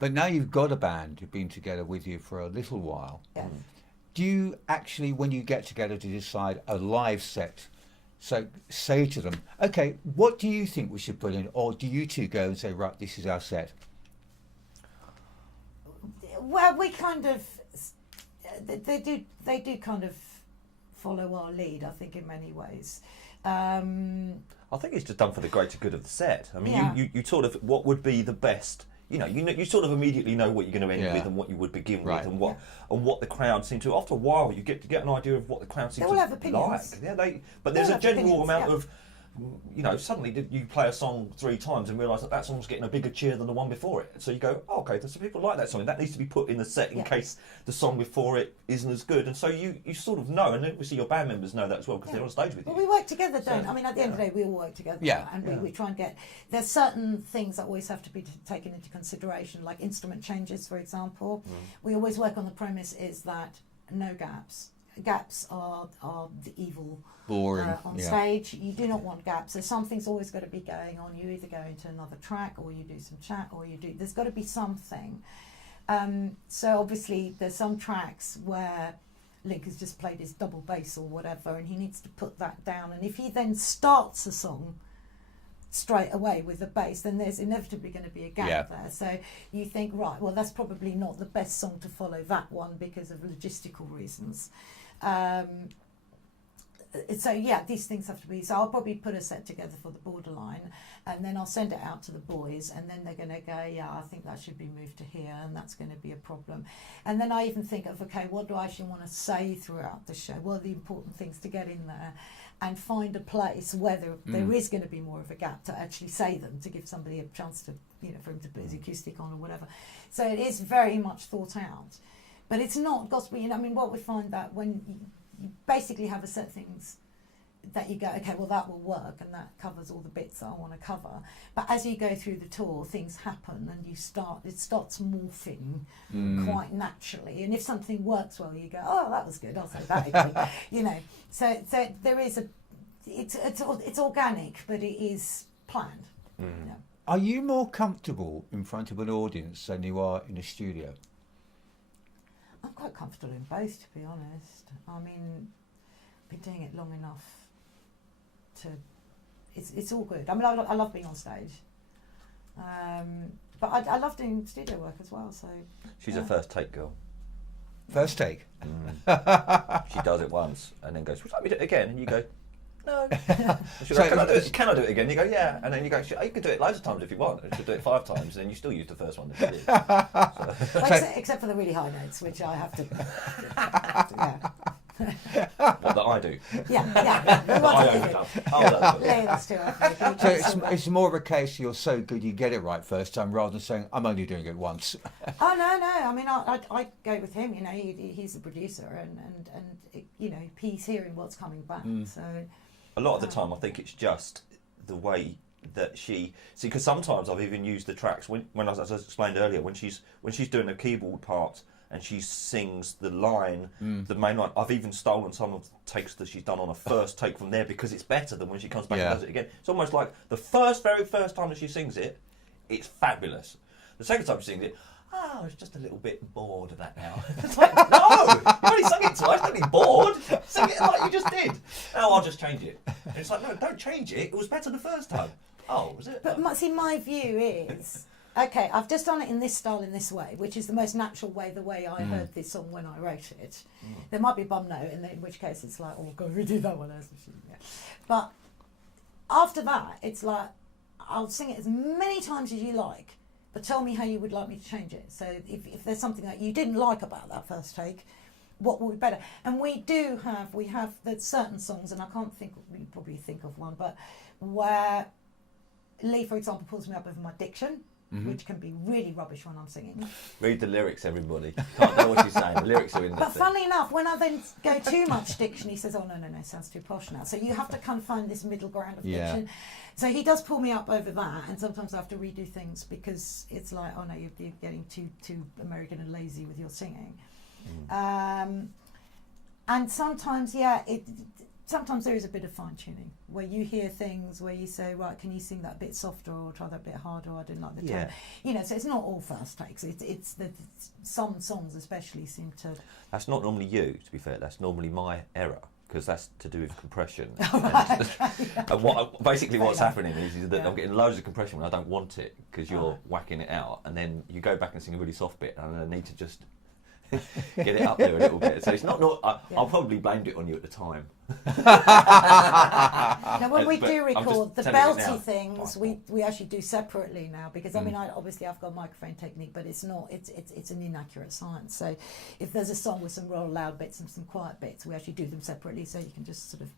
But now you've got a band who've been together with you for a little while. Yeah. Do you actually, when you get together to decide a live set, so say to them, okay, what do you think we should put in? Or do you two go and say, right, this is our set? Well, we kind of, they do kind of follow our lead, I think, in many ways. I think it's just done for the greater good of the set. I mean, Yeah. you sort of, what would be the best, you sort of immediately know what you're going to end Yeah. with and what you would begin Right. with and what the crowd seem to. After a while, you get an idea of what the crowd seems They all to have opinions. like. Yeah, but there's all a have general opinions, amount yeah. of, suddenly you play a song 3 times and realise that song's getting a bigger cheer than the one before it. So you go, oh, okay, there's some people like that song. That needs to be put in the set in Yeah. case the song before it isn't as good. And so you sort of know, and obviously your band members know that as well because they're on stage with you. Well, we work together, don't? So, I mean, at the end of the day, we all work together. Yeah. And we try and get. There's certain things that always have to be taken into consideration, like instrument changes, for example. We always work on the premise is that no gaps. Gaps are the evil. Boring. On yeah. stage, you do not want gaps. So something's always got to be going on. You either go into another track, or you do some chat, or there's got to be something. So obviously, there's some tracks where Link has just played his double bass or whatever, and he needs to put that down. And if he then starts a song straight away with the bass, then there's inevitably going to be a gap Yeah. there. So you think, right, well, that's probably not the best song to follow that one because of logistical reasons. So yeah, these things have to be. So I'll probably put a set together for the Borderline, and then I'll send it out to the boys, and then they're going to go, yeah, I think that should be moved to here, and that's going to be a problem. And then I even think of, okay, what do I actually want to say throughout the show? What are the important things to get in there, and find a place where there is going to be more of a gap to actually say them, to give somebody a chance to, for him to put his acoustic on or whatever. So it is very much thought out, but it's not gospel. I mean, what we find that when you basically have a set of things that you go, okay, well, that will work, and that covers all the bits that I want to cover. But as you go through the tour, things happen, and it starts morphing quite naturally. And if something works well, you go, oh, that was good, I'll say that again. So there is it's organic, but it is planned. Yeah. Are you more comfortable in front of an audience than you are in a studio? I'm quite comfortable in both, to be honest. I mean, I've been doing it long enough to. It's all good. I mean, I love being on stage, but I love doing studio work as well. So She's a first take girl. First take. She does it once and then goes, would you like me to do it again? And you go, no. She'll So go, can I do it again? You go, yeah. And then you go, you can do it loads of times if you want. And she'll do it 5 times, and then you still use the first one that you did. well, except for the really high notes, which I have to. What that I do. Yeah. That I overcome. Yeah, that's too often. So it's more of a case you're so good you get it right first time rather than saying, I'm only doing it once. Oh, no. I mean, I go with him, he's the producer, and he's hearing what's coming back. So A lot of the time, I think it's just the way that she see, because sometimes I've even used the tracks when as I explained earlier, when she's doing a keyboard part and she sings the line, the main line. I've even stolen some of the takes that she's done on a first take from there because it's better than when she comes back and does it again. It's almost like the very first time that she sings it, it's fabulous. The second time she sings it, I was just a little bit bored of that now. It's like, no, you've only sung it twice, don't be bored. Sing it like you just did. No, I'll just change it. And it's like, no, don't change it. It was better the first time. Oh, was it? But my view is, okay, I've just done it in this style, in this way, which is the most natural way, the way I heard this song when I wrote it. There might be a bum note, in which case it's like, oh, God, we do that one. But after that, it's like, I'll sing it as many times as you like, but tell me how you would like me to change it. So if there's something that you didn't like about that first take, what would be better? And we have there's certain songs, and I can't think, you probably think of one, but where Lee, for example, pulls me up over my diction, which can be really rubbish when I'm singing. Read the lyrics, everybody. Can't know what she's saying. The lyrics are in the But thing. funnily enough, when I then go too much diction, he says, oh, no, sounds too posh now. So you have to kind of find this middle ground of diction. So he does pull me up over that, and sometimes I have to redo things because it's like, oh, no, you're getting too American and lazy with your singing. And sometimes, sometimes there is a bit of fine tuning where you hear things where you say, right, can you sing that bit softer or try that bit harder? Or I didn't like the tone. You know, so it's not all first takes. It's some songs especially seem to. That's not normally you, to be fair. That's normally my error, because that's to do with compression. And what's happening is that I'm getting loads of compression when I don't want it, because you're whacking it out, and then you go back and sing a really soft bit, and I need to just get it up there a little bit. So it's not. I'll probably blamed it on you at the time. Now, when we do record the belty things, we actually do separately now, because I mean, obviously I've got a microphone technique, but it's not. It's an inaccurate science. So if there's a song with some real loud bits and some quiet bits, we actually do them separately, so you can just sort of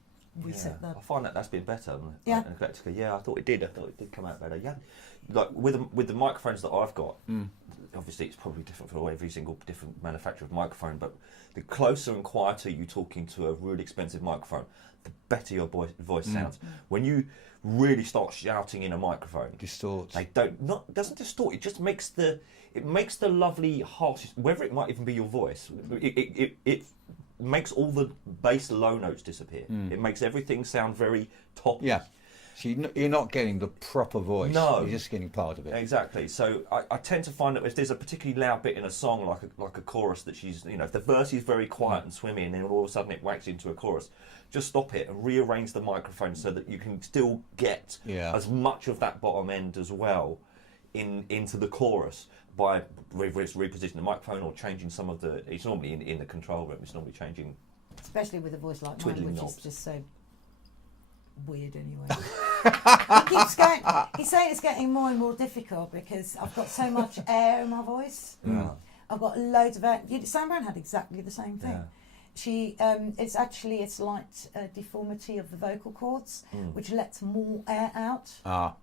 reset the. I find that's been better. Yeah. I thought it did. I thought it did come out better. Yeah. Like with the microphones that I've got. Obviously, it's probably different for every single different manufacturer of microphone, but the closer and quieter you're talking to a really expensive microphone, the better your voice sounds. When you really start shouting in a microphone, Distorts. Doesn't distort. It just makes the lovely harsh, whether it might even be your voice. It makes all the bass low notes disappear. It makes everything sound very top. Yeah. So you're not getting the proper voice. No. You're just getting part of it. Exactly. So I tend to find that if there's a particularly loud bit in a song, like a chorus that she's, if the verse is very quiet and swimmy, and then all of a sudden it whacks into a chorus, just stop it and rearrange the microphone so that you can still get as much of that bottom end as well into the chorus by repositioning the microphone or changing some of the. It's normally in the control room. It's normally changing. Especially with a voice like mine, which is just so weird anyway. He's saying it's getting more and more difficult because I've got so much air in my voice. I've got loads of air. Sam Brown had exactly the same thing. She it's slight deformity of the vocal cords, which lets more air out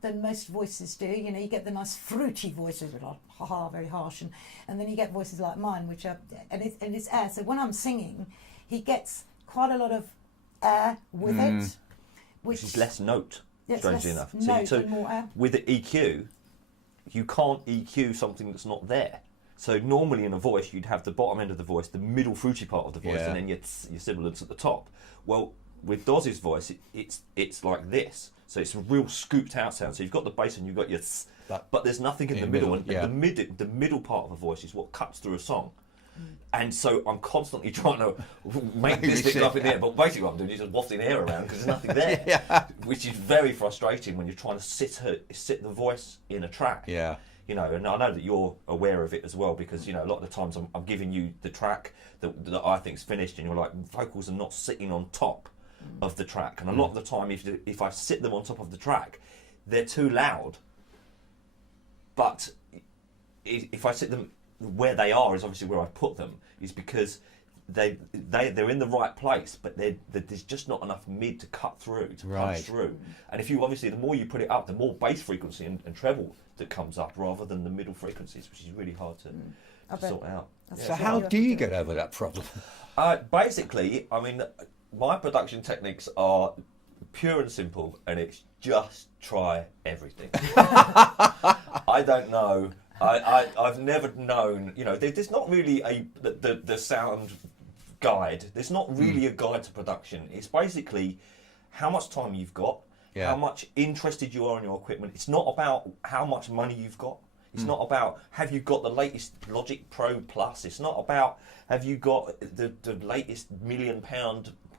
than most voices do. You get the nice fruity voices which are very harsh, and then you get voices like mine, which are and it's air. So when I'm singing, he gets quite a lot of air with it. Which is less note, strangely enough. So more air. With the EQ, you can't EQ something that's not there. So normally in a voice, you'd have the bottom end of the voice, the middle fruity part of the voice, and then your sibilants at the top. Well, with Doz's voice, it's like this. So it's a real scooped out sound. So you've got the bass and you've got your but there's nothing in the middle. And the middle part of a voice is what cuts through a song. And so I'm constantly trying to make this bit up in the air, but basically what I'm doing is just wafting air around because there's nothing there, which is very frustrating when you're trying to sit the voice in a track. Yeah. And I know that you're aware of it as well, because a lot of the times I'm giving you the track that I think's finished, and you're like, vocals are not sitting on top of the track, and a lot of the time if I sit them on top of the track, they're too loud. But if I sit them where they are is obviously where I put them, is because they're in the right place, but there's just not enough mid to cut through, punch through. And if you obviously, the more you put it up, the more bass frequency and treble that comes up, rather than the middle frequencies, which is really hard to sort out. So how do you get over that problem? Basically, I mean, my production techniques are pure and simple, and it's just try everything. I don't know. I've never known, there's not really the sound guide. There's not really a guide to production. It's basically how much time you've got, how much interested you are in your equipment. It's not about how much money you've got. It's not about have you got the latest Logic Pro Plus. It's not about have you got the latest £1 million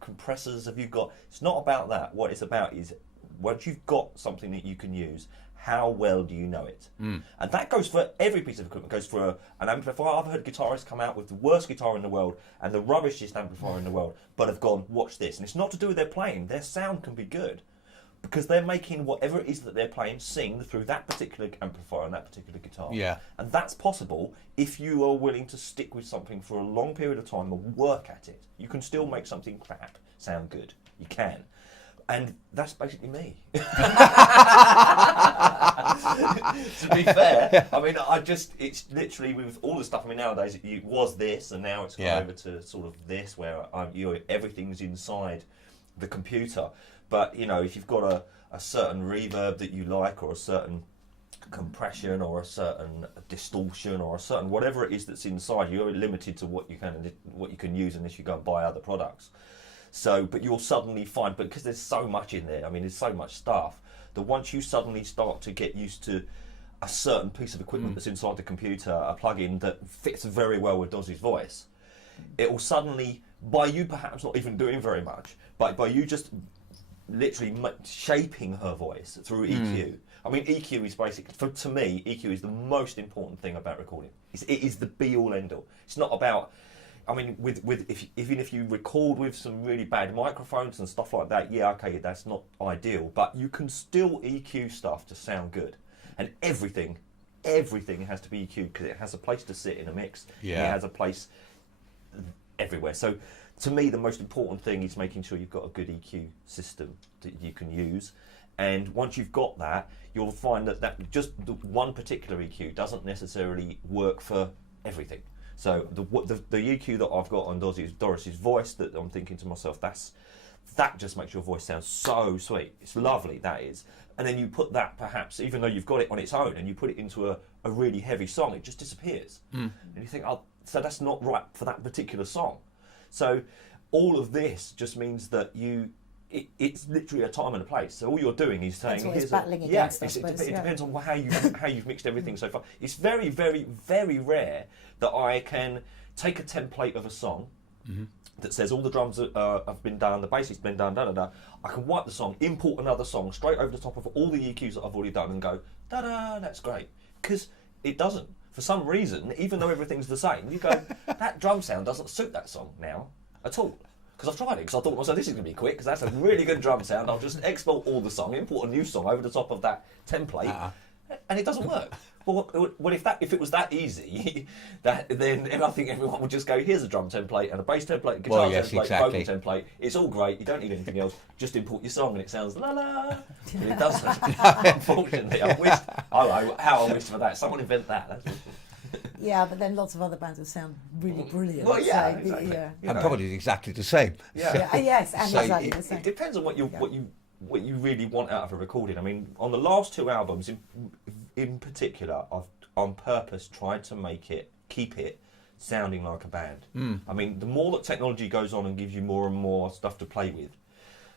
compressors. It's not about that. What it's about is once you've got something that you can use, how well do you know it? And that goes for every piece of equipment. It goes for an amplifier. I've heard guitarists come out with the worst guitar in the world and the rubbishest amplifier in the world, but have gone, watch this. And it's not to do with their playing. Their sound can be good because they're making whatever it is that they're playing sing through that particular amplifier and that particular guitar. Yeah. And that's possible if you are willing to stick with something for a long period of time and work at it. You can still make something crap sound good. You can. And that's basically me. To be fair, I mean, it's literally with all the stuff. I mean, nowadays it was this, and now it's gone over to sort of this, where everything's inside the computer. But, if you've got a certain reverb that you like, or a certain compression, or a certain distortion, or a certain whatever it is that's inside, you're limited to what you can use unless you go and buy other products. So, but you'll suddenly find, because there's so much in there, I mean, there's so much stuff, that once you suddenly start to get used to a certain piece of equipment that's inside the computer, a plug-in that fits very well with Dozzy's voice, it will suddenly, by you perhaps not even doing very much, but by you just literally shaping her voice through EQ. I mean, EQ is basically, to me, EQ is the most important thing about recording. It is the be-all, end-all. It's not about, I mean, even if you record with some really bad microphones and stuff like that, yeah, okay, that's not ideal, but you can still EQ stuff to sound good. And everything has to be EQ'd because it has a place to sit in a mix. Yeah. It has a place everywhere. So, to me, the most important thing is making sure you've got a good EQ system that you can use. And once you've got that, you'll find that just the one particular EQ doesn't necessarily work for everything. So the EQ that I've got on Doris's voice, that I'm thinking to myself, that just makes your voice sound so sweet. It's lovely, that is. And then you put that, perhaps, even though you've got it on its own, and you put it into a really heavy song, it just disappears. And you think, oh, so that's not right for that particular song. So all of this just means that it's literally a time and a place. So all you're doing is saying, "Here's battling against." It depends on how you've mixed everything so far. It's very, very, very rare that I can take a template of a song that says all the drums have been done, the bass has been done, I can wipe the song, import another song straight over the top of all the EQs that I've already done, and go, that's great. Because it doesn't. For some reason, even though everything's the same, you go, that drum sound doesn't suit that song now at all. Because I've tried it, because I thought to myself, this is going to be quick, because that's a really good drum sound. I'll just export all the song, import a new song over the top of that template, and it doesn't work. Well, if it was that easy, then I think everyone would just go, here's a drum template and a bass template, a guitar template, exactly. vocal template. It's all great. You don't need anything else. Just import your song and it sounds la la. But it doesn't. Unfortunately, I wish for that. Someone invent that. Yeah, but then lots of other bands would sound really brilliant. Well, yeah, so, exactly. Yeah. And probably exactly the same. Yeah. Yes, and So exactly the same. It depends on what you really want out of a recording. I mean, on the last two albums, in particular, I've on purpose tried to keep it sounding like a band. I mean, the more that technology goes on and gives you more and more stuff to play with,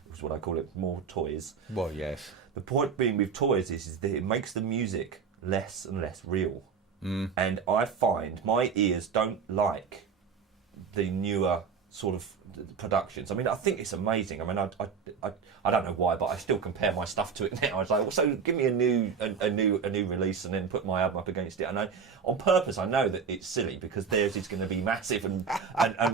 which is what I call it, more toys. Well, yes. The point being with toys is that it makes the music less and less real. And I find my ears don't like the newer sort of productions. I mean, I think it's amazing. I mean, I don't know why, but I still compare my stuff to it now. It's like, well, so give me a new release and then put my album up against it. And on purpose, I know that it's silly because theirs is going to be massive and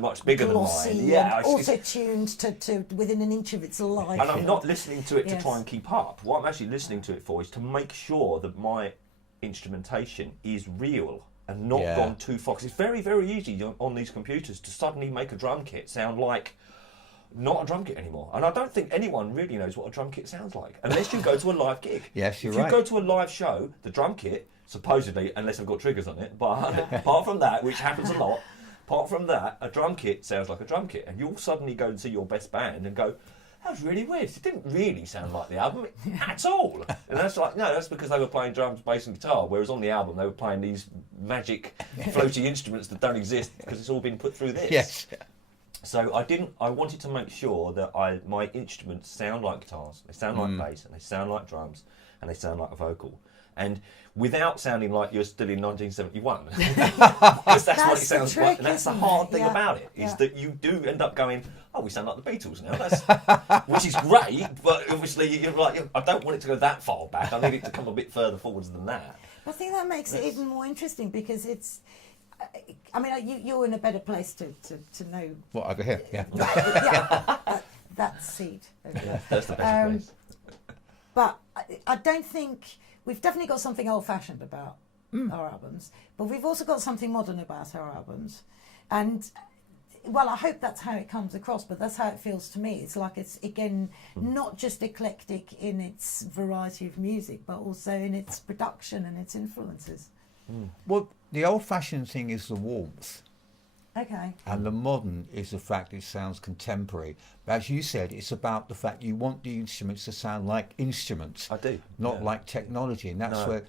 much bigger Glossy than mine. Yeah, and also tuned to within an inch of its life. And I'm not listening to it to Yes. try and keep up. What I'm actually listening to it for is to make sure that my instrumentation is real and not gone too far. Because it's very, very easy on these computers to suddenly make a drum kit sound like not a drum kit anymore. And I don't think anyone really knows what a drum kit sounds like unless you go to a live gig. Yes, you're right. If right. you go to a live show, the drum kit, supposedly, unless I've got triggers on it, but apart from that, which happens a lot, apart from that, a drum kit sounds like a drum kit. And you'll suddenly go and see your best band and go, that was really weird. It didn't really sound like the album at all. And that's like, no, that's because they were playing drums, bass and guitar, whereas on the album they were playing these magic floaty instruments that don't exist because it's all been put through this. Yes. So I wanted to make sure that my instruments sound like guitars, they sound like bass, and they sound like drums, and they sound like a vocal. And without sounding like you're still in 1971. Because that's what it sounds like. And that's the hard thing about it, is that you do end up going, oh, we sound like the Beatles now. Which is great, but obviously you're like, I don't want it to go that far back. I need it to come a bit further forwards than that. I think that makes it even more interesting because it's, I mean, you're in a better place to know. What, over here? Yeah. That seat. Yeah, that's the better place. But I don't think, we've definitely got something old-fashioned about our albums, but we've also got something modern about our albums. And, well, I hope that's how it comes across, but that's how it feels to me. It's like it's, again, not just eclectic in its variety of music, but also in its production and its influences. Well, the old-fashioned thing is the warmth. Okay. And the modern is the fact it sounds contemporary. But as you said, it's about the fact you want the instruments to sound like instruments. I do. Not like technology. And that's where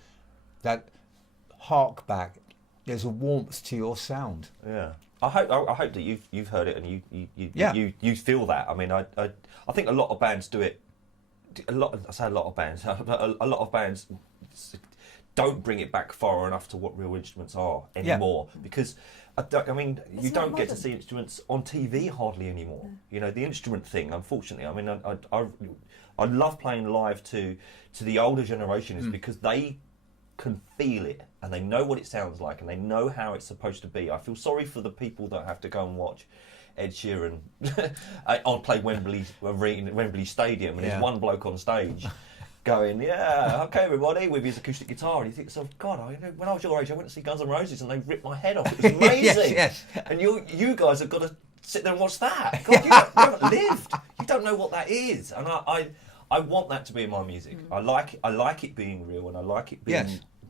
that hark back, there's a warmth to your sound. Yeah. I hope that you've heard it and you feel that. I mean, I think a lot of bands do it. A lot of bands don't bring it back far enough to what real instruments are anymore, because I mean, you don't get to see instruments on TV hardly anymore. You know, the instrument thing, unfortunately. I mean, I love playing live to the older generation is because they can feel it and they know what it sounds like and they know how it's supposed to be. I feel sorry for the people that have to go and watch Ed Sheeran on play Wembley Stadium and there's one bloke on stage going, yeah, okay everybody, with his acoustic guitar, and you think, so God, when I was your age I went to see Guns N' Roses and they ripped my head off. It was amazing. yes. And you guys have got to sit there and watch that. God, you haven't lived. You don't know what that is. And I want that to be in my music. I like it being real and I like it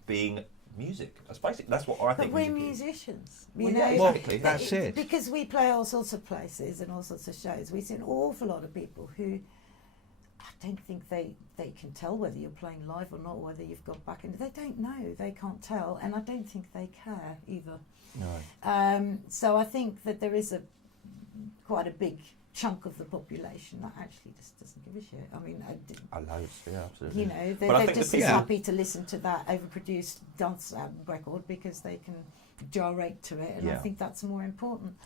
being music. That's what I think. But we're music musicians. Well, know, well, exactly. That's it. Because we play all sorts of places and all sorts of shows. We see an awful lot of people who I don't think they can tell whether you're playing live or not, whether you've got back into. They don't know. They can't tell, and I don't think they care either. No. So I think that there is quite a big chunk of the population that actually just doesn't give a shit. I mean, absolutely. You know, they're just as happy to listen to that overproduced dance record because they can gyrate to it, and I think that's more important.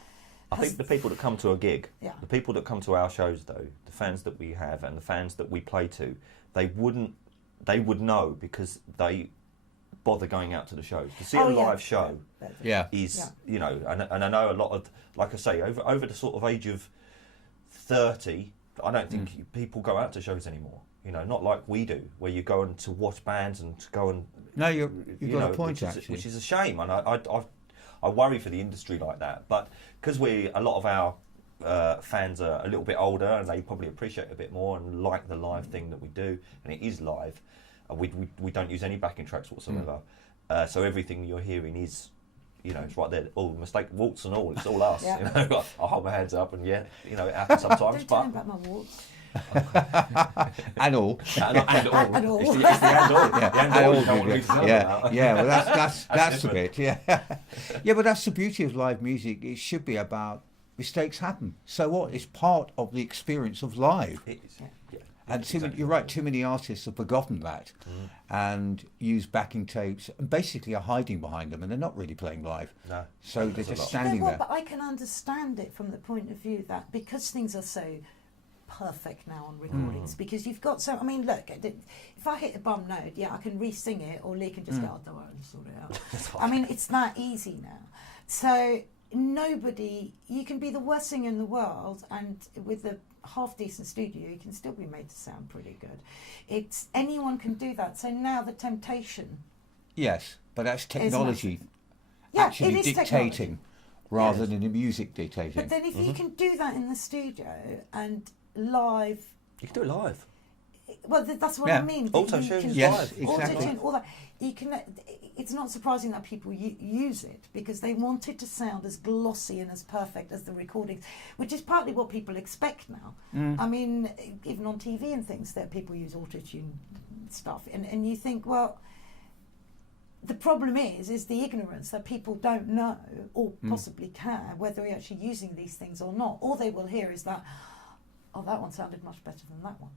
I think the people that come to a gig, the people that come to our shows, though, the fans that we have and the fans that we play to, they would know because they bother going out to the shows. To see a live show is, you know, and I know a lot of, like I say, over the sort of age of 30, I don't think people go out to shows anymore. You know, not like we do, where you go to watch bands and to go and... No, you've got a point, actually. Which is a shame, and I worry for the industry like that. But because a lot of our fans are a little bit older and they probably appreciate it a bit more and like the live thing that we do, and it is live, we don't use any backing tracks whatsoever. So everything you're hearing is, you know, it's right there. All mistake waltz and all. It's all us. You know, I hold my hands up and you know, it happens sometimes. Don't tell him about my waltz. And all. And all. It's the and all. Well, that's the bit. Yeah, but that's the beauty of live music. It should be about mistakes happen. So what? It's part of the experience of live. And you're right. Too many artists have forgotten that and use backing tapes and basically are hiding behind them, and they're not really playing live. No. So they're just standing there. But I can understand it from the point of view that because things are so perfect now on recordings, because you've got so. I mean, look, if I hit a bum note, I can re-sing it, or Lee can just go, don't worry, I'll sort it out. I mean, it's that easy now. So you can be the worst singer in the world, and with a half decent studio, you can still be made to sound pretty good. Anyone can do that. So now the temptation. Yes, but that's technology. Yeah, actually it is dictating. Technology. Rather than the music dictating. But then if you can do that in the studio and live... You can do it live. Well, that's what I mean. Auto-tune live. Exactly. Auto-tune, all that. It's not surprising that people use it because they want it to sound as glossy and as perfect as the recordings, which is partly what people expect now. I mean, even on TV and things, that people use auto-tune stuff. And you think, well... The problem is the ignorance that people don't know or possibly care whether they're actually using these things or not. All they will hear is that, that one sounded much better than that one.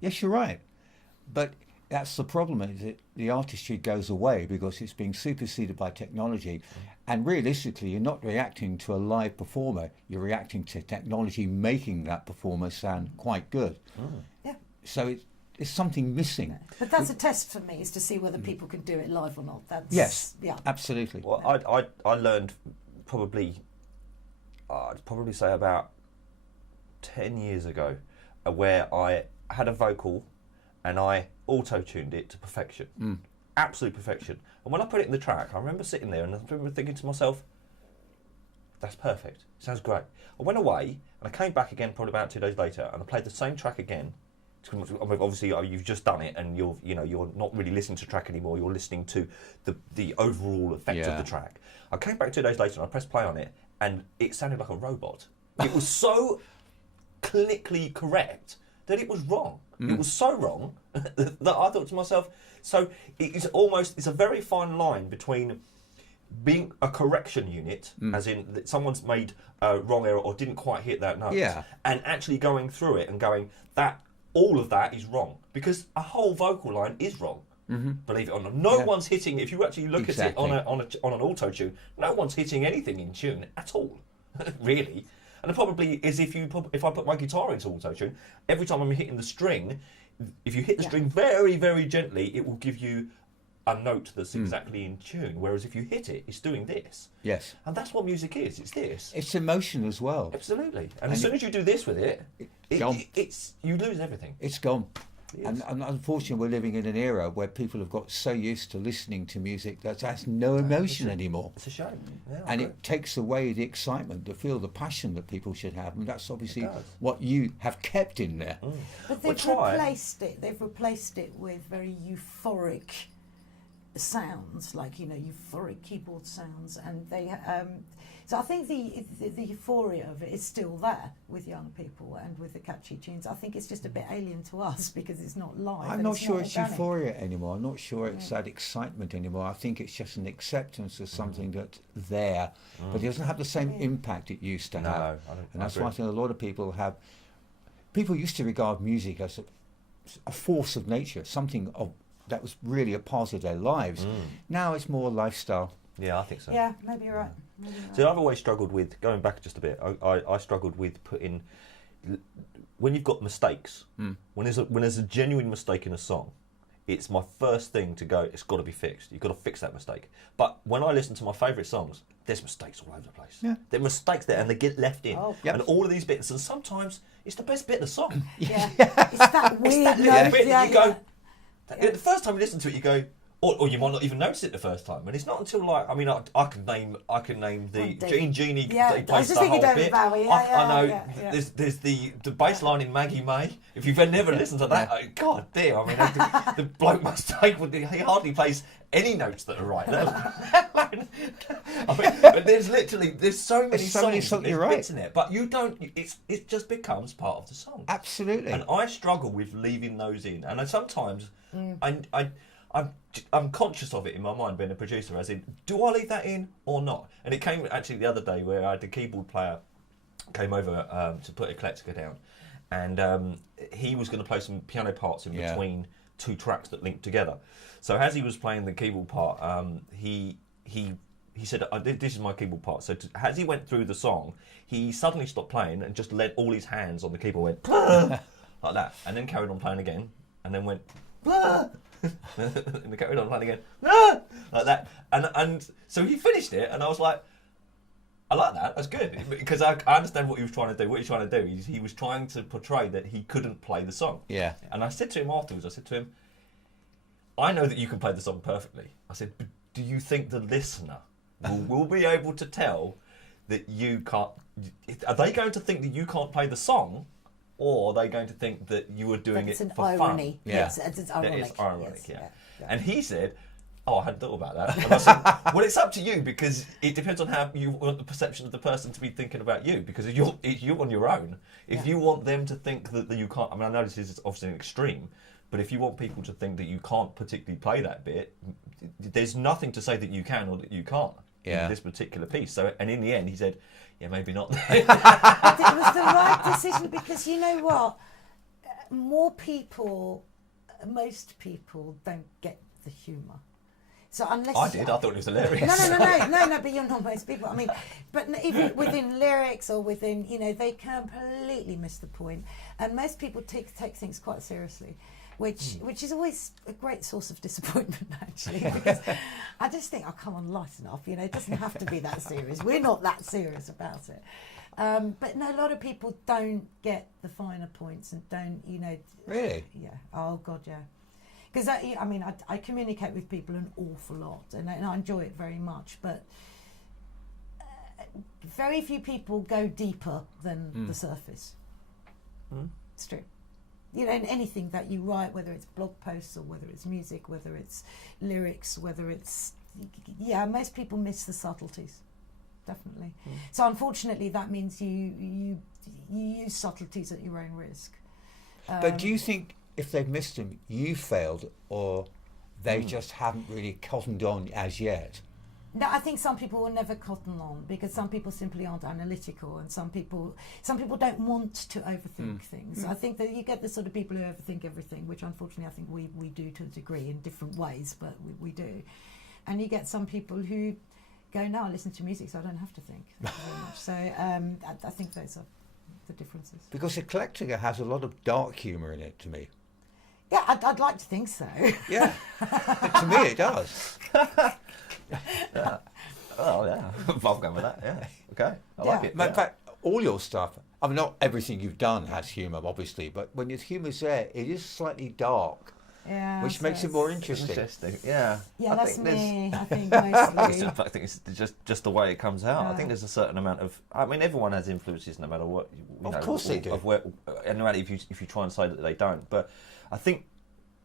Yes, you're right. But that's the problem, is that the artistry goes away because it's being superseded by technology. And realistically, you're not reacting to a live performer. You're reacting to technology making that performer sound quite good. Yeah. So there's something missing. But that's a test for me, is to see whether people can do it live or not. Yes, absolutely. Well, I learned I'd probably say about 10 years ago, where I had a vocal and I auto-tuned it to perfection. Absolute perfection. And when I put it in the track, I remember sitting there and I remember thinking to myself, that's perfect, sounds great. I went away and I came back again probably about 2 days later and I played the same track again. Obviously, you've just done it, and you're not really listening to the track anymore. You're listening to the overall effect of the track. I came back 2 days later, and I pressed play on it, and it sounded like a robot. It was so clinically correct that it was wrong. It was so wrong that I thought to myself. So it's a very fine line between being a correction unit, as in that someone's made a wrong error or didn't quite hit that note, and actually going through it and going, that all of that is wrong, because a whole vocal line is wrong. Believe it or not, no one's hitting. If you actually look at it on an auto tune, no one's hitting anything in tune at all, really. And it probably is if I put my guitar into auto tune, every time I'm hitting the string, if you hit the string very, very gently, it will give you a note that's exactly in tune. Whereas if you hit it, it's doing this. Yes. And that's what music is. It's this. It's emotion as well. Absolutely. And as soon as you do this with it, it's you lose everything. It's gone. And unfortunately, we're living in an era where people have got so used to listening to music that has no emotion anymore. It's a shame. Yeah, and it takes away the excitement, the feel, the passion that people should have. And that's obviously what you have kept in there. But they've replaced it. They've replaced it with very euphoric sounds, like, you know, euphoric keyboard sounds, and they so I think the euphoria of it is still there with young people and with the catchy tunes. I think it's just a bit alien to us because it's not live. I'm not sure it's euphoria anymore. I'm not sure it's that excitement anymore. I think it's just an acceptance of something that's there, but it doesn't have the same impact it used to have. I don't, and that's why I think a lot of people have. People used to regard music as a force of nature, something that was really a part of their lives. Now it's more lifestyle. Yeah, I think so. Yeah, maybe you're right. So I've always struggled with, going back just a bit, I struggled with putting, when you've got mistakes, when there's a genuine mistake in a song, it's my first thing to go, it's got to be fixed. You've got to fix that mistake. But when I listen to my favourite songs, there's mistakes all over the place. Yeah. There are mistakes there and they get left in. And all of these bits, and sometimes it's the best bit of the song. Yeah. It's that weird it's that little bit that you go, the first time you listen to it, you go, or you might not even notice it the first time, and it's not until like I can name the Genie that plays the whole bit. I know there's the bass line in Maggie May. If you've never listened to that, God dear, I mean the bloke must take. He hardly plays any notes that are right. I mean, but there's so many songs and there's bits in it, but you don't. It just becomes part of the song. Absolutely. And I struggle with leaving those in, and sometimes I'm conscious of it in my mind being a producer, as in, do I leave that in or not? And it came actually the other day where I had the keyboard player came over to put Eclectica down, and he was going to play some piano parts in between two tracks that linked together. So as he was playing the keyboard part, he said, this is my keyboard part. So as he went through the song, he suddenly stopped playing and just let all his hands on the keyboard went like that, and then carried on playing again, and then went and carried on playing again like that, and so he finished it, and I was like, I like that. That's good, because I understand what he was trying to do. What he's trying to do is he was trying to portray that he couldn't play the song. Yeah. And I said to him afterwards, I said to him, I know that you can play the song perfectly. I said, but do you think the listener will be able to tell that you can't? Are they going to think that you can't play the song? Or are they going to think that you were doing it for irony. fun? Yes, it's ironic. It's ironic, yes, yeah. And he said, oh, I hadn't thought about that. And I said, well, it's up to you, because it depends on how you want the perception of the person to be thinking about you, because you're on your own. If you want them to think that you can't, I mean, I know this is obviously an extreme, but if you want people to think that you can't particularly play that bit, there's nothing to say that you can or that you can't in this particular piece. So, and in the end, he said, yeah, maybe not. But it was the right decision, because you know what? Most people don't get the humour. So unless I did, I thought it was hilarious. No, but you're not most people. I mean, but even within lyrics or within, they completely miss the point. And most people take things quite seriously, which is always a great source of disappointment, actually, because I just think, oh, come on, lighten up. It doesn't have to be that serious. We're not that serious about it. But no, a lot of people don't get the finer points and don't, Really? Yeah. Oh, God, yeah. Because I communicate with people an awful lot, and I enjoy it very much. But very few people go deeper than the surface. It's true. In anything that you write, whether it's blog posts or whether it's music, whether it's lyrics, whether it's most people miss the subtleties, definitely. So unfortunately, that means you use subtleties at your own risk. But do you think, if they've missed them, you failed, or they just haven't really cottoned on as yet? No, I think some people will never cotton on because some people simply aren't analytical, and some people don't want to overthink things. I think that you get the sort of people who overthink everything, which unfortunately I think we do to a degree in different ways, but we do. And you get some people who go, no, I listen to music, so I don't have to think very much. So I think those are the differences. Because Eclectica has a lot of dark humour in it to me. Yeah, I'd like to think so. Yeah, to me it does. Yeah. Oh yeah, I'll go with that. Yeah, okay, I like it. In fact, all your stuff. I mean, not everything you've done has humour, obviously, but when the humour's there, it is slightly dark, which makes it more interesting. Yeah. Yeah, that's me. I think mostly. I think it's just the way it comes out. I think there's a certain amount of. I mean, everyone has influences, no matter what. Of course they do. And no matter if you try and say that they don't, but I think.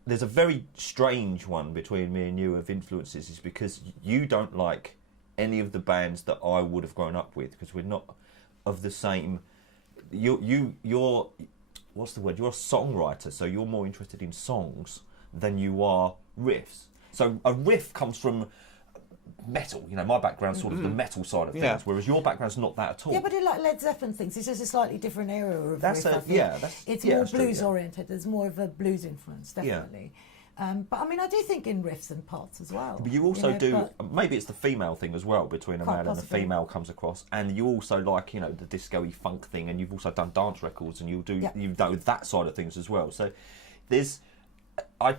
There's a very strange one between me and you of influences, is because you don't like any of the bands that I would have grown up with, because we're not of the same. You're what's the word? You're a songwriter, so you're more interested in songs than you are riffs. So a riff comes from metal. You know, my background's sort of the metal side of things, whereas your background's not that at all. Yeah, but like Led Zeppelin things, it's just a slightly different era of riff, I think. It's more blues oriented. There's more of a blues influence, definitely. But I mean, I do think in riffs and parts as well. But you also do. Maybe it's the female thing as well, between a male and a female comes across, and you also like, you know, the disco-y funk thing, and you've also done dance records, and you know that side of things as well. So there's, I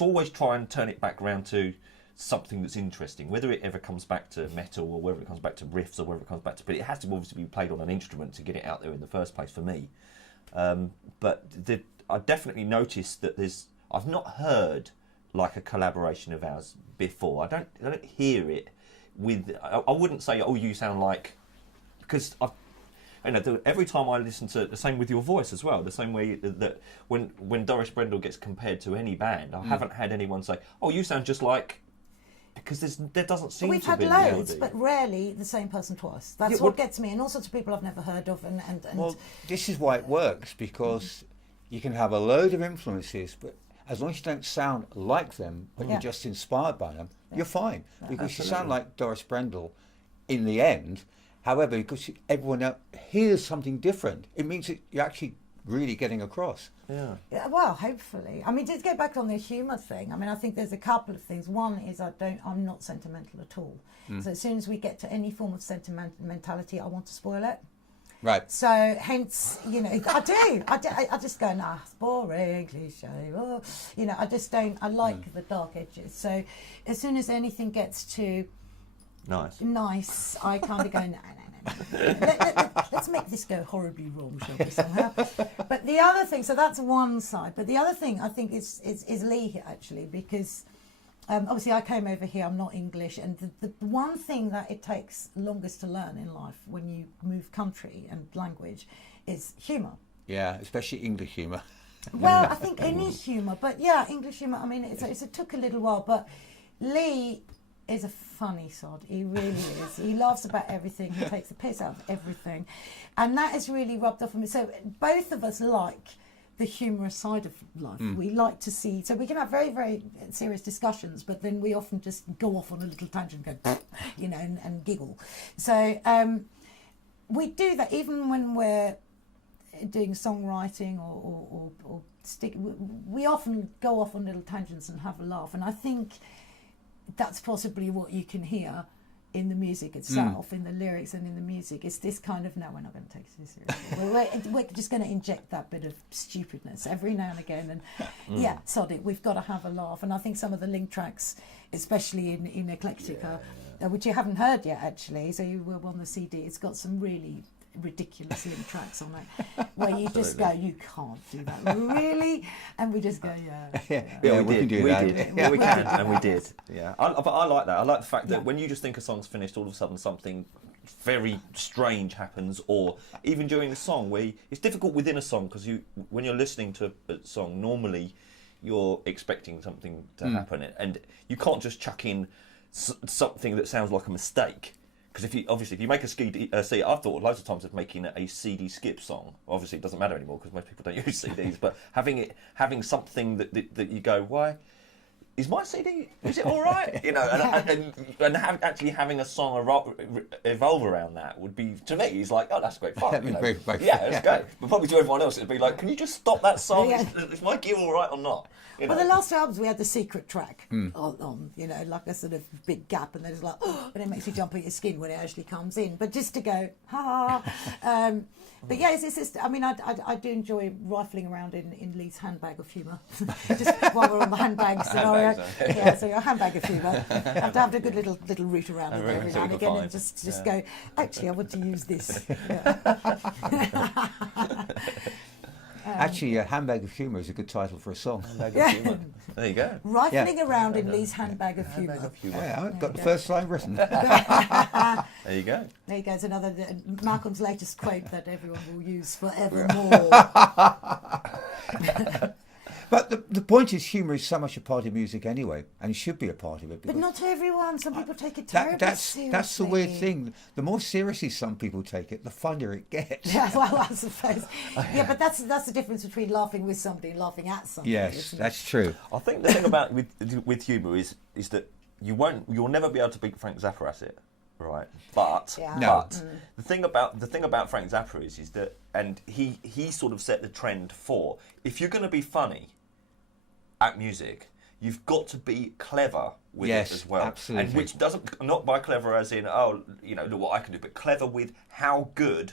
always try and turn it back around to something that's interesting, whether it ever comes back to metal or whether it comes back to riffs or whether it comes back to, but it has to obviously be played on an instrument to get it out there in the first place for me. But I definitely noticed that I've not heard like a collaboration of ours before. I don't hear it with. I wouldn't say, oh, you sound like, because every time I listen to the same with your voice as well, the same way that when Doris Brendel gets compared to any band, I haven't had anyone say, oh, you sound just like. Because there doesn't seem to be. We've had loads, but rarely the same person twice. That's what gets me, and all sorts of people I've never heard of. And well, this is why it works, because you can have a load of influences, but as long as you don't sound like them, but you're just inspired by them, you're fine. Because you sound like Doris Brendel in the end. However, because everyone else hears something different, it means that you're actually really getting across. Yeah, well, hopefully. I mean, to get back on the humour thing, I mean, I think there's a couple of things. One is I'm not sentimental at all. So as soon as we get to any form of sentimentality, I want to spoil it. Right. So hence, you know, I just go, nah, it's boring, cliche. Oh. You know, I just don't. I like the dark edges. So as soon as anything gets too nice, I kind of go, nah. Let's make this go horribly wrong, shall we, somehow. But the other thing, so that's one side, but the other thing I think is Lee here, actually, because obviously I came over here, I'm not English, and the one thing that it takes longest to learn in life when you move country and language is humour. Yeah, especially English humour. Well, I think any humour, but yeah, English humour, I mean, it took a little while, but Lee is a funny sod. He really is. He laughs about everything. He takes the piss out of everything, and that is really rubbed off on me. So both of us like the humorous side of life. We like to see. So we can have very, very serious discussions, but then we often just go off on a little tangent, and go, you know, and giggle. So we do that even when we're doing songwriting or stick. We often go off on little tangents and have a laugh, and I think that's possibly what you can hear in the music itself, in the lyrics and in the music. It's this kind of, no, we're not going to take it too seriously. we're just going to inject that bit of stupidness every now and again. And yeah, sod it, we've got to have a laugh. And I think some of the link tracks, especially in Eclectica, which you haven't heard yet actually, so you will on the CD, it's got some really ridiculous link tracks on it where you just go, you can't do that, really? And we just go, we can do that. We can, and we did. Yeah, but I like that. I like the fact that when you just think a song's finished, all of a sudden something very strange happens, or even during the song, where it's difficult within a song, because when you're listening to a song, normally you're expecting something to happen, and you can't just chuck in something that sounds like a mistake. Because if you make a CD, I've thought loads of times of making a CD skip song. Obviously, it doesn't matter anymore because most people don't use CDs. But having something that you go, why? is my CD, is it all right? You know, and actually having a song evolve around that would be, to me, he's like, oh, that's great fun. You know? Yeah, that's great. But probably to everyone else, it'd be like, can you just stop that song? Yeah. Is my gear all right or not? You know? Well, the last two albums we had the secret track on, you know, like a sort of big gap, and then it's like, oh, and it makes you jump on your skin when it actually comes in. But just to go, ha ha. But yeah, it's just, I mean, I do enjoy rifling around in Lee's handbag of humour. Just while we're on the handbag scenario. Yeah, so your handbag of humour. I have to have a good little route around it every now and again and just go, actually, I want to use this. Yeah. Actually, a handbag of humour is a good title for a song. Handbag of humour. There you go. Rifling around in Lee's handbag of humour. Yeah, I've got the first line written. There you go. There you go. It's another Malcolm's latest quote that everyone will use forevermore. But the point is, humour is so much a part of music anyway, and it should be a part of it. But not to everyone. Some people take it terribly seriously. That's the weird thing. The more seriously some people take it, the funnier it gets. Yeah, well, I suppose. Yeah, but that's the difference between laughing with somebody and laughing at somebody. Yes, that's true. I think the thing about with humour is that you'll never be able to beat Frank Zappa at it, right? But the thing about Frank Zappa is that, and he sort of set the trend for, if you're going to be funny at music, you've got to be clever with it as well. Absolutely. And which doesn't, not by clever as in, oh, you know, look what I can do, but clever with how good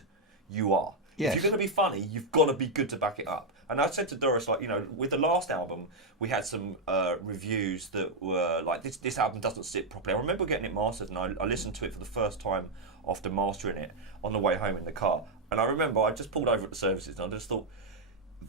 you are. Yes. If you're going to be funny, you've got to be good to back it up. And I said to Doris, like, you know, with the last album, we had some reviews that were like, this album doesn't sit properly. I remember getting it mastered, and I listened to it for the first time after mastering it on the way home in the car. And I remember I just pulled over at the services, and I just thought,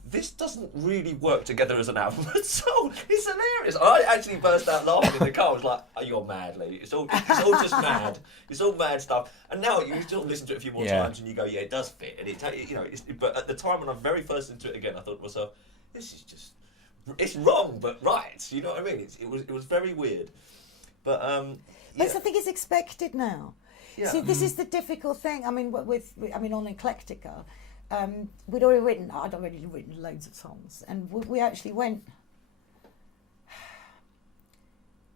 this doesn't really work together as an album at all. It's hilarious. I actually burst out laughing in the car. I was like, oh, you're mad, lady. It's all just mad. It's all mad stuff. And now you sort of listen to it a few more times and you go, yeah, it does fit. And it, you know, but at the time when I very first listened to it again, I thought to myself, this is just, it's wrong, but right. You know what I mean? It was very weird. But, But I think it's expected now. Yeah. See, this is the difficult thing. I mean, on Eclectica, I'd already written loads of songs, and we actually went,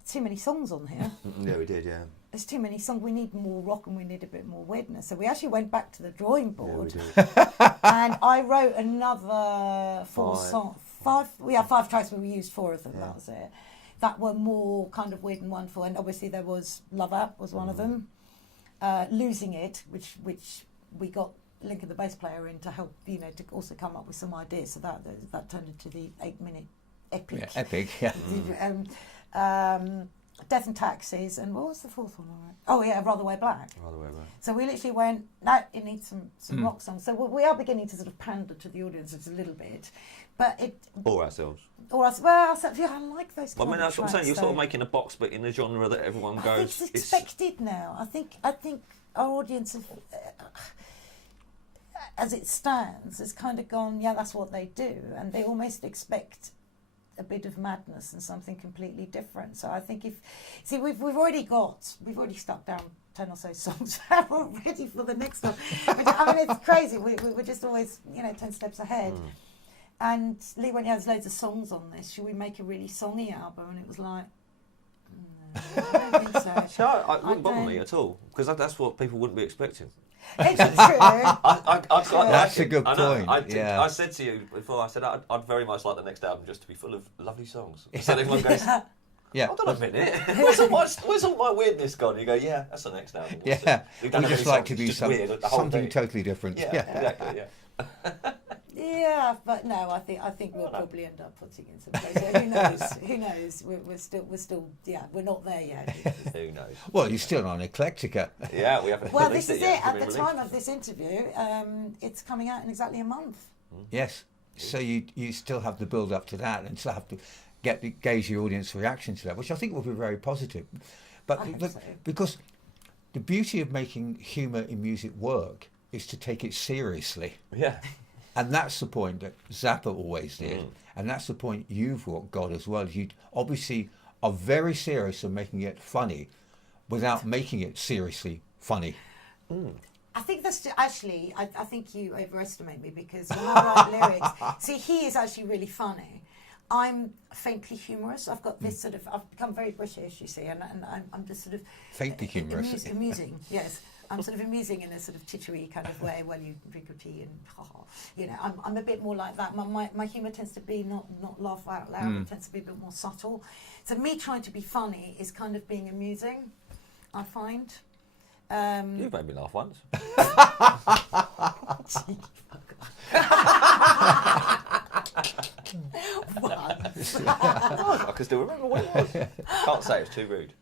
too many songs on here. Yeah, we did, yeah. There's too many songs. We need more rock and we need a bit more weirdness. So we actually went back to the drawing board, and I wrote another five tracks, but we used 4 of them. Yeah. That was it. That were more kind of weird and wonderful, and obviously there was Love Up was one of them. Losing It, which we got Lincoln, the bass player, in to help, you know, to also come up with some ideas. So that turned into the 8-minute epic. Yeah, epic, yeah. Death and Taxis, and what was the 4th one? Oh yeah, Rather Wear Black. Rather Wear Black. So we literally went, no, it needs some rock songs. So we are beginning to sort of pander to the audience a little bit, but it. Or ourselves. Or us. Well, yeah, I like those. Well, I mean, that's what I'm saying. You're sort of making a box, but in a genre that everyone goes. I think it's expected now. I think our audience have, as it stands, has kind of gone, yeah, that's what they do, and they almost expect a bit of madness and something completely different. So I think we've already stuck down 10 or so songs already for the next one. I mean, it's crazy. We're just always, you know, 10 steps ahead. And Lee went, yeah, there's loads of songs on this. Should we make a really songy album? And it was like, no, I don't think so. No, it wouldn't bother me at all, because that's what people wouldn't be expecting. It's true. That's a good point. I said to you before, I said I'd very much like the next album just to be full of lovely songs. So everyone goes, yeah. Hold on a minute. Where's all my weirdness gone? You go, yeah, that's the next album. Yeah. We just like to do something totally different. Yeah, exactly, yeah. Yeah, but no, I think we'll probably end up putting in some places. Who knows? We're still, we're not there yet. Who knows? Well, you're still on Eclectica. Yeah, we haven't. Well, this is it. At the time of this interview, it's coming out in exactly a month. Yes. So you still have the build up to that, and still have to gauge your audience reaction to that, which I think will be very positive. But because the beauty of making humour in music work is to take it seriously. Yeah. And that's the point that Zappa always did. And that's the point you've got as well. You obviously are very serious in making it funny without making it seriously funny. I think that's actually, I think you overestimate me, because when I write lyrics, see, he is actually really funny. I'm faintly humorous. I've got this sort of, I've become very British, you see, and I'm just sort of... Faintly humorous. Amusing, yes. I'm sort of amusing in a sort of tittery kind of way while you drink your tea and you know, I'm a bit more like that. My humour tends to be not laugh out loud, it tends to be a bit more subtle. So me trying to be funny is kind of being amusing, I find. You've made me laugh once. I can still remember what it was. Can't say it's too rude.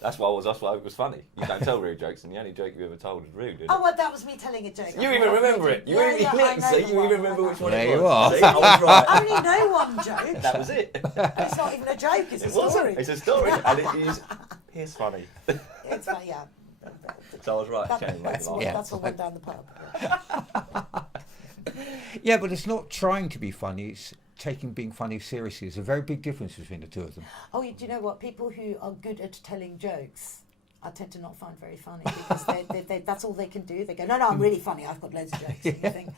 That's why it was funny. You don't tell rude jokes, and the only joke you ever told is rude. Oh, well, that was me telling a joke. You even remember it. You even remember which one it was. There you are. See, I was right. I only know one joke. That was it. It's not even a joke, it's a story. It's a story, and it is. Here's funny. It's funny, yeah. So I was right. That's what went down the pub. Yeah, but it's not trying to be funny. It's taking being funny seriously. There's a very big difference between the two of them. Oh, do you know what? People who are good at telling jokes, I tend to not find very funny because that's all they can do. They go, no, I'm really funny. I've got loads of jokes. And you think,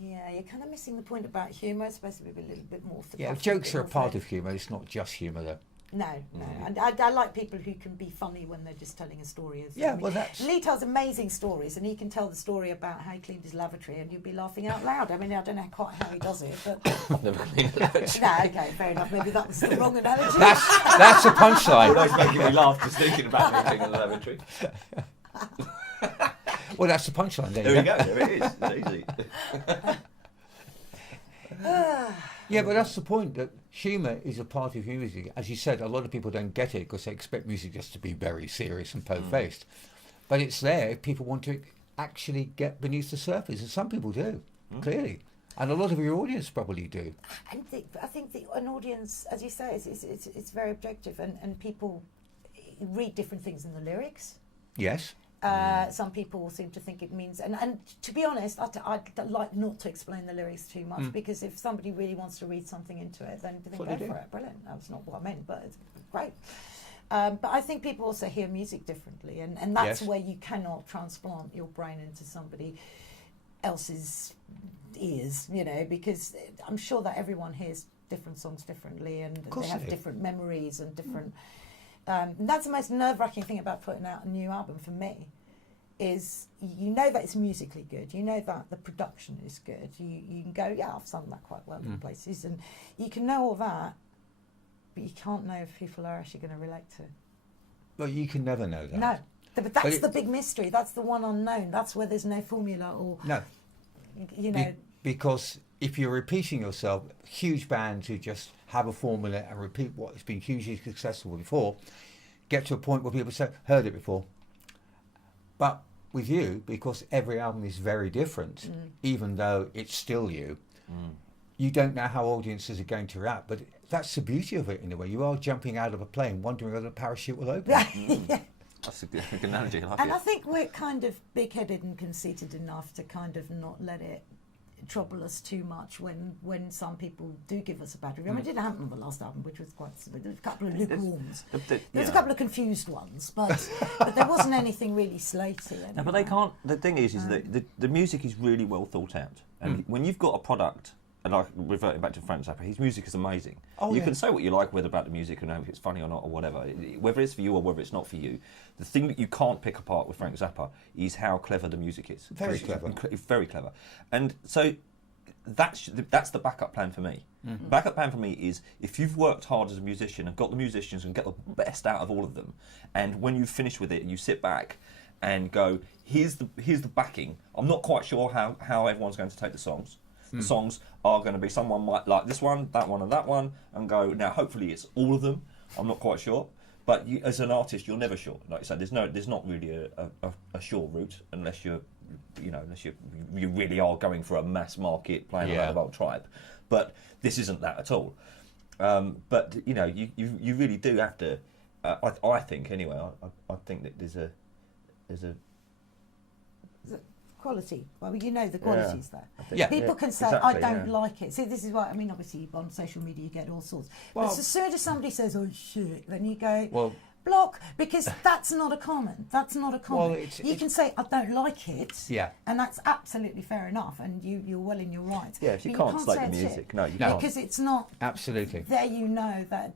yeah, you're kind of missing the point about humour. It's supposed to be a little bit more. Yeah, jokes are a part of humour. It's not just humour, though. No. And I like people who can be funny when they're just telling a story. Well, that's... Lee tells amazing stories, and he can tell the story about how he cleaned his lavatory, and you'd be laughing out loud. I mean, I don't know quite how he does it, but... I've never cleaned a lavatory. No, okay, fair enough. Maybe that was the wrong analogy. That's a punchline. Always making me laugh just thinking about me cleaning the lavatory. Well, that's the punchline. There we go. There it is. It's easy. Yeah, but that's the point, that humour is a part of music. As you said, a lot of people don't get it because they expect music just to be very serious and po-faced. But it's there if people want to actually get beneath the surface, and some people do, clearly. And a lot of your audience probably do. I think an audience, as you say, it's very objective, and people read different things in the lyrics. Yes. Some people seem to think it means, and to be honest, I'd like not to explain the lyrics too much, because if somebody really wants to read something into it, then go for it. Brilliant. That's not what I meant, but it's great. But I think people also hear music differently, and that's where you cannot transplant your brain into somebody else's ears, you know, because I'm sure that everyone hears different songs differently, and they have different memories and different... that's the most nerve-wracking thing about putting out a new album for me, is you know that it's musically good, you know that the production is good, you can go, yeah, I've sung that quite well in places, and you can know all that, but you can't know if people are actually going to relate to it. Well, you can never know that. No, but that's the big mystery, that's the one unknown, that's where there's no formula or... No. You know... Because if you're repeating yourself, huge bands who just have a formula and repeat what has been hugely successful before, get to a point where people say, heard it before. But with you, because every album is very different, even though it's still you, you don't know how audiences are going to react. But that's the beauty of it in a way. You are jumping out of a plane, wondering whether the parachute will open. Yeah. That's a good analogy. I think we're kind of big-headed and conceited enough to kind of not let it trouble us too much when some people do give us a bad review. I mean, it didn't happen on the last album, which was quite... There was a couple of lukewarms. There was a couple of confused ones, but there wasn't anything really slaty. Anyway. No, but they can't... The thing is that the music is really well thought out. And when you've got a product... And like reverting back to Frank Zappa, his music is amazing. You can say what you like, whether about the music and if it's funny or not or whatever, whether it's for you or whether it's not for you. The thing that you can't pick apart with Frank Zappa is how clever the music is. Very clever. Very clever. And so that's the backup plan for me. Backup plan for me is if you've worked hard as a musician and got the musicians and get the best out of all of them, and when you've finished with it, you sit back and go, here's the backing. I'm not quite sure how everyone's going to take the songs. The songs are going to be, someone might like this one, and that one, and go, now hopefully it's all of them. I'm not quite sure. But you, as an artist, you're never sure. Like I said, there's not really a sure route unless you really are going for a mass market, playing a lot of old tribe. But this isn't that at all. But you know, you really do have to. I think anyway. I think that there's a quality. Well, you know the quality's Yeah. People can say, exactly, I don't like it. See, this is why, I mean, obviously on social media you get all sorts. Well, but as soon as somebody says, oh shit, then you go, block, because that's not a comment. That's not a comment. Well, you can say, I don't like it, yeah, and that's absolutely fair enough, and you're well in your right. Yeah, if you But can't slate the music, no, you can't. Because it's not... Absolutely. There you know that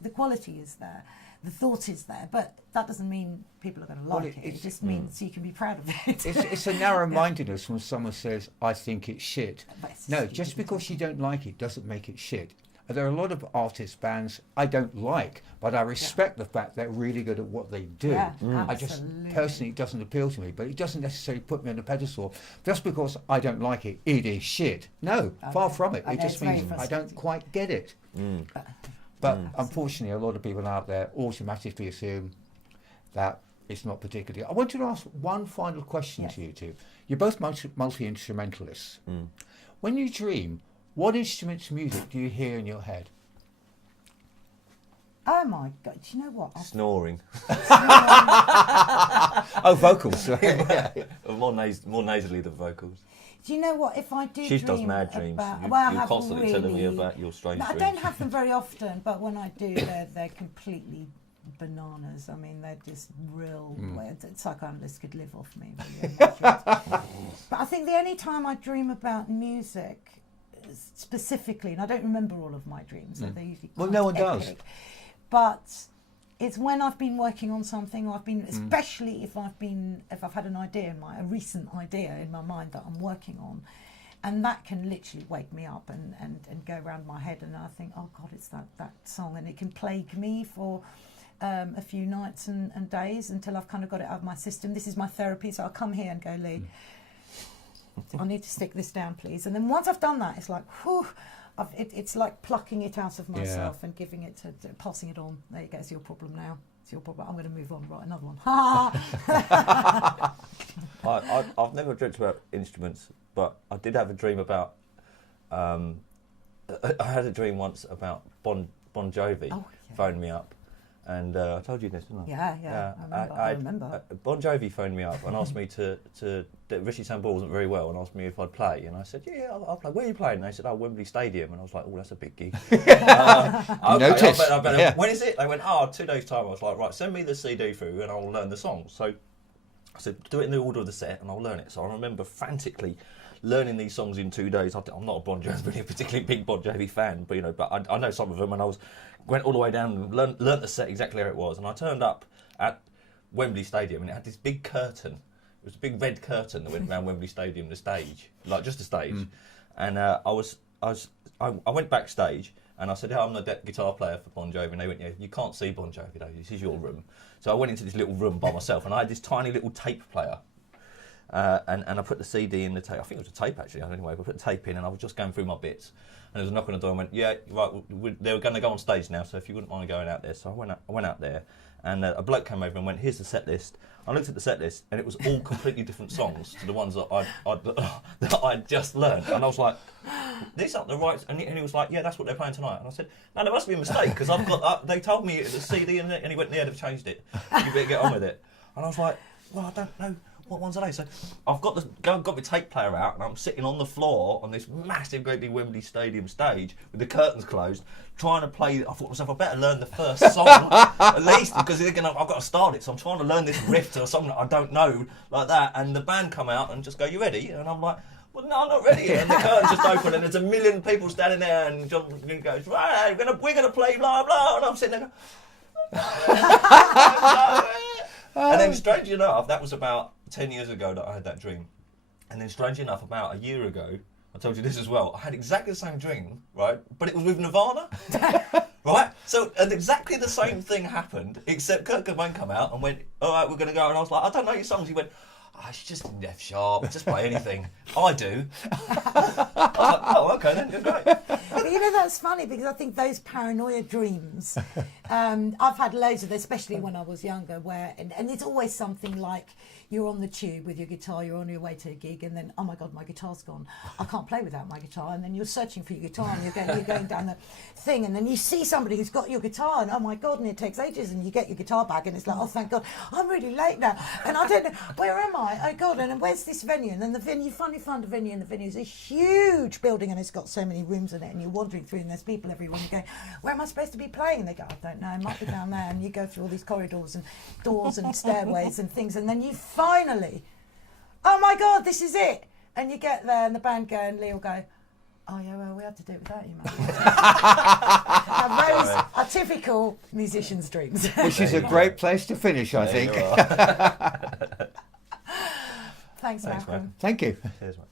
the quality is there, the thought is there, but that doesn't mean people are going to like it. It just means you can be proud of it. It's a narrow-mindedness when someone says, I think it's shit. No, stupid. just because you don't like it doesn't make it shit. There are a lot of artists, bands I don't like, but I respect the fact they're really good at what they do. Yeah, I just personally, it doesn't appeal to me, but it doesn't necessarily put me on a pedestal. Just because I don't like it, it is shit. No, far from it. It just means I don't quite get it. But unfortunately, a lot of people out there automatically assume that it's not particularly. I wanted to ask one final question to you two. You're both multi-instrumentalists. When you dream, what instrument's music do you hear in your head? Oh my God! Do you know what? Snoring. Oh, vocals. More nasally than vocals. Do you know what? If I do She dream does mad dreams. about, You're constantly telling me about your strange I dreams. don't have them very often, but when I do, they're completely bananas. I mean, they're just real. Psychoanalysts could live off me. Really, but I think the only time I dream about music, specifically, and I don't remember all of my dreams, so they're usually quite no one epic, does. but it's when I've been working on something, or I've been, especially if I've had an idea a recent idea in my mind that I'm working on, and that can literally wake me up and go around my head, and I think, oh God, it's that song, and it can plague me for a few nights and days until I've kind of got it out of my system. This is my therapy, so I'll come here and go, Lee, I need to stick this down, please. And then once I've done that, it's like, whew, it's like plucking it out of myself and giving it to passing it on. There you go. It's your problem now. It's your problem. I'm going to move on. Write another one. I've never dreamt about instruments, but I did have a dream about. I had a dream once about Bon Jovi phoned me up. And I told you this, didn't I? Yeah. I remember. Bon Jovi phoned me up and asked me Richie Sambor wasn't very well, and asked me if I'd play. And I said, yeah, I'll play. Where are you playing? And they said, Wembley Stadium. And I was like, oh, that's a big gig. Notice. I better, when is it? They went, 2 days' time. I was like, right, send me the CD through and I'll learn the songs. So I said, do it in the order of the set and I'll learn it. So I remember frantically learning these songs in 2 days. I'm not a particularly big Bon Jovi fan, but I know some of them, and went all the way down and learnt the set exactly how it was. And I turned up at Wembley Stadium, and it had this big curtain. It was a big red curtain that went around Wembley Stadium, the stage, like just the stage. And I went backstage, and I said, I'm the guitar player for Bon Jovi. And they went, yeah, you can't see Bon Jovi though. This is your room. So I went into this little room by myself, and I had this tiny little tape player. And I put the CD in the tape. I think it was a tape actually. Anyway, I put the tape in, and I was just going through my bits. And there was a knock on the door. And went, yeah, right. They were going to go on stage now, so if you wouldn't mind going out there. So I went out there, and a bloke came over and went, here's the set list. I looked at the set list, and it was all completely different songs to the ones that I'd just learned. And I was like, these aren't the right. And he was like, yeah, that's what they're playing tonight. And I said, no, there must be a mistake because I've got. They told me the CD, and he went, yeah, they've changed it. You better get on with it. And I was like, well, I don't know. What ones are they? So I've got my tape player out, and I'm sitting on the floor on this massive, great big Wembley Stadium stage with the curtains closed, trying to play. I thought to myself, I better learn the first song at least, because I've got to start it. So I'm trying to learn this riff to something that I don't know, like that. And the band come out and just go, "You ready?" And I'm like, "Well, no, I'm not ready." And the curtains just open, and there's a million people standing there, and John goes, "Right, we're gonna play blah blah," and I'm sitting there. And then, strangely enough, that was about 10 years ago that I had that dream. And then, strangely enough, about a year ago, I told you this as well, I had exactly the same dream, right? But it was with Nirvana, right? So, and exactly the same thing happened, except Kurt Cobain come out and went, all right, we're going to go. And I was like, I don't know your songs. He went, it's just in F sharp, just play anything. I do. I was like, oh, okay then, you're great. But that's funny, because I think those paranoia dreams, I've had loads of them, especially when I was younger, where, and it's always something like, you're on the tube with your guitar, you're on your way to a gig, and then, oh my God, my guitar's gone. I can't play without my guitar. And then you're searching for your guitar, and you're going down the thing, and then you see somebody who's got your guitar, and oh my God, and it takes ages, and you get your guitar back, and it's like, oh thank God, I'm really late now, and I don't know, where am I? Oh God, and where's this venue? And then the venue, you finally find a venue, and the venue is a huge building, and it's got so many rooms in it, and you're wandering through, and there's people everywhere, and you're going, where am I supposed to be playing? And they go, I don't know, it might be down there, and you go through all these corridors and doors and stairways and things, and then you finally, oh my God, this is it. And you get there and the band go and Lee will go, oh yeah, well, we had to do it without you, man. Now, those are typical musicians' dreams. Which is a great place to finish, I think. Thanks, Malcolm. Thank you. Cheers, mate.